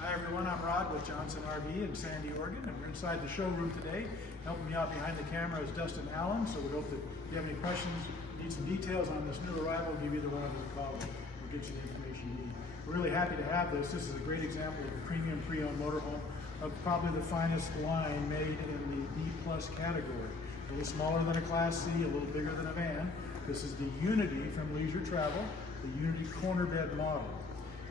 Hi everyone, I'm Rod with Johnson RV in Sandy, Oregon, and we're inside the showroom today. Helping me out behind the camera is Dustin Allen, so we hope that if you have any questions, need some details on this new arrival, give either one of us a call and we'll get you the information you need. We're really happy to have this. This is a great example of a premium pre-owned motorhome of probably the finest line made in the B+ category. A little smaller than a Class C, a little bigger than a van. This is the Unity from Leisure Travel, the Unity corner bed model.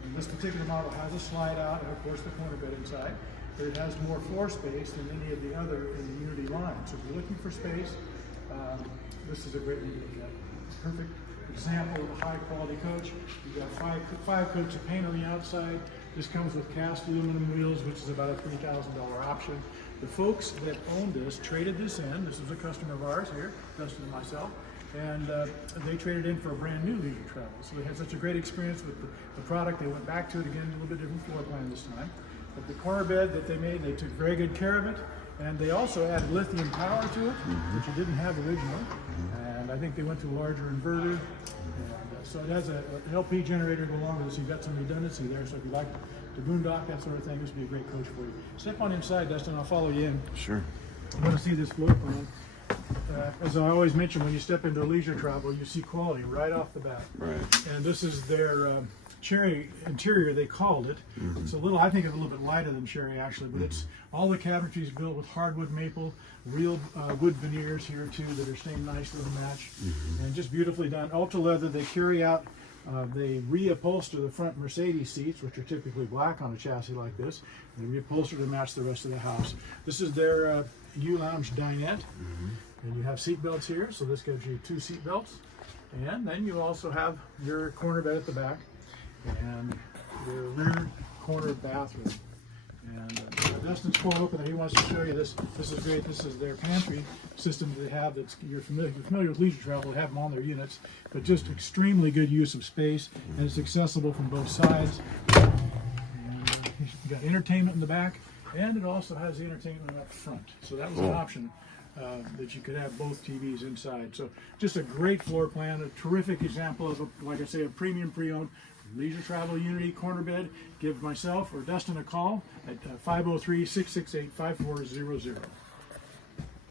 And this particular model has a slide out and of course the corner bed inside, but it has more floor space than any of the other in the Unity line. So if you're looking for space, this is a great one to look at. Perfect example of a high quality coach. You've got five coats of paint on the outside. This comes with cast aluminum wheels, which is about a $3,000 option. The folks that owned this traded this in. This is a customer of ours here, Dustin and myself. And they traded in for a brand new Leisure Travel. So they had such a great experience with the product. They went back to it again, a little bit different floor plan this time. But the corner bed that they made, they took very good care of it. And they also added lithium power to it, which it didn't have originally. And I think they went to a larger inverter. And, so it has an LP generator to go along with it, so you've got some redundancy there. So if you like to boondock, that sort of thing, this would be a great coach for you. Step on inside, Dustin, I'll follow you in. Sure. You want to see this floor plan. As I always mention, when you step into Leisure Travel, you see quality right off the bat. Right. And this is their cherry interior, they called it. It's a little, I think it's a little bit lighter than cherry actually, but it's all the cabinetry is built with hardwood maple, real wood veneers here too that are stained nicely to match, and just beautifully done. Ultra leather, they carry out, they reupholster the front Mercedes seats, which are typically black on a chassis like this. They reupholster to match the rest of the house. This is their U-Lounge dinette. And you have seat belts here, so this gives you 2 seat belts. And then you also have your corner bed at the back and your rear corner bathroom. And Dustin's pulling open there. He wants to show you this. This is great. This is their pantry system that they have. That's you're familiar with Leisure Travel. They have them on their units, but just extremely good use of space, and it's accessible from both sides. And you got entertainment in the back, and it also has the entertainment up front. So that was an option. That you could have both TVs inside. So just a great floor plan, a terrific example of, like I say, a premium pre-owned Leisure Travel Unity corner bed. Give myself or Dustin a call at 503-668-5400.